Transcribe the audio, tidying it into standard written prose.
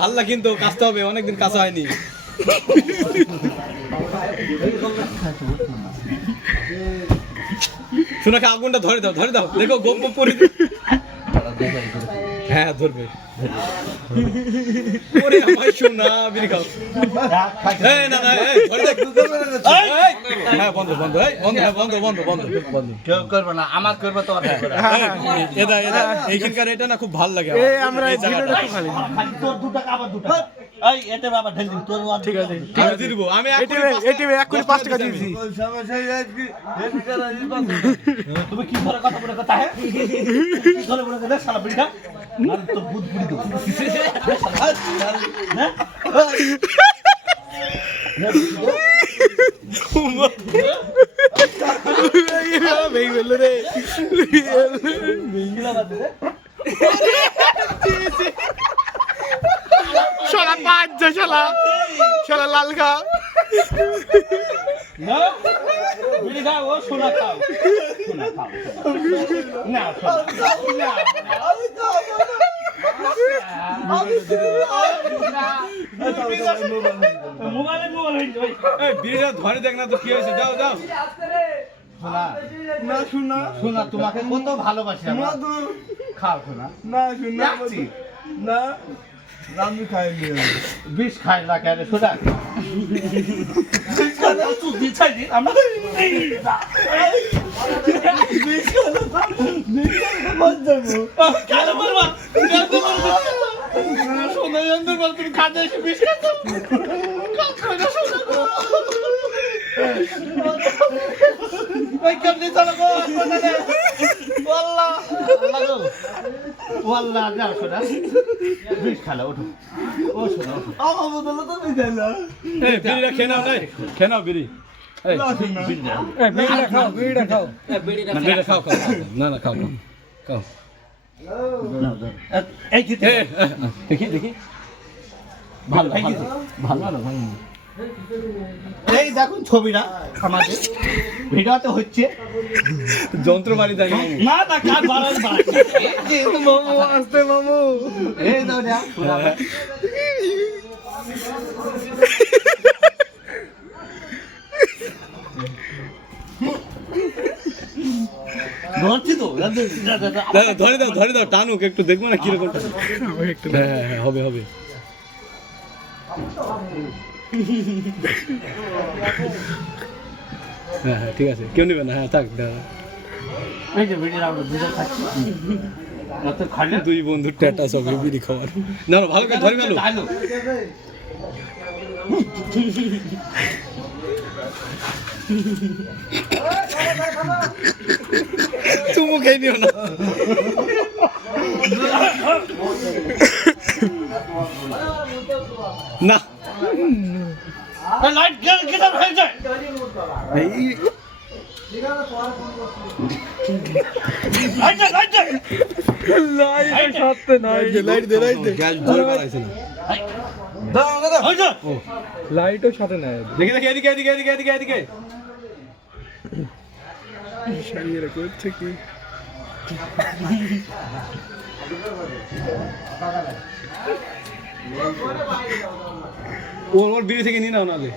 ভাল না কিন্তু কাজতে হবে, অনেকদিন কাঁচা হয়নি। শোনা আগুনটা ধরে দাও, ধরে দাও, দেখো গোপ গোপ করে। হ্যাঁ ধরবে। শোনা বিড়ি খাও। বন্ধ বন্ধ বন্ধ বন্ধ বন্ধ বন্ধ। কেউ করবে না, আমার করবে তো। এইখানকার এটা না খুব ভালো লাগে। তোর দুটা আবার দুটা। এই এটা বাবা ঢেল দিন তোর। ঠিক আছে আমি দিয়ে দিব। আমি এখনই 5 টাকা দিয়েছি। তুমি কি ধরে কথা বলে কথা হ্যাঁ? ধরে বলে কথা শালা বিড়ি খা। আর তো ভূত পুরি দাও। হ্যাঁ? ভেঙে গেল রে। ভেঙে লাগাতে রে। শালা পাঁচ যা শালা। শালা লাল খা। না বিড়ি খাও, ও সোনা খাও। সোনা খাও। না না। বিড়িটা ধরে দেখ না তো কি হয়েছে। যাও যাও শোনা শোনা শোনা, তোমাকে কত ভালোবাসি খাও শোনা। না শোনা না আমি খাইনি, বিষ খাই না কেন শোনা। তুমি খাতে এসে বিষ খাতো। এই দেখুন ছবিটা আমাদের ভিডিওতে হচ্ছে যন্ত্র বাড়ি দেয় না না কার বাড়ান মামু আসতে মামু। এই দাও না ধরছি তো। ধরে দাও টানুক একটু, দেখবো না কিরকম। হ্যাঁ হবে হবে। হ্যাঁ হ্যাঁ ঠিক আছে, কেউ নেবে না। হ্যাঁ থাক। দুই বন্ধু ট্যাটা সবে বিড়ি খাওয়ার। না না ভালো করে ধরে গেল। তুমি খেয়ে নিও না। না লাইট গেল হয়ে যায়। লাইটও সাথে নাই। দেখি দেখি এদিকে এদিকে এদিকে এদিকে এদিকে করছে কি। ওর বিড়ি থেকে নিয়ে নাও নাহলে।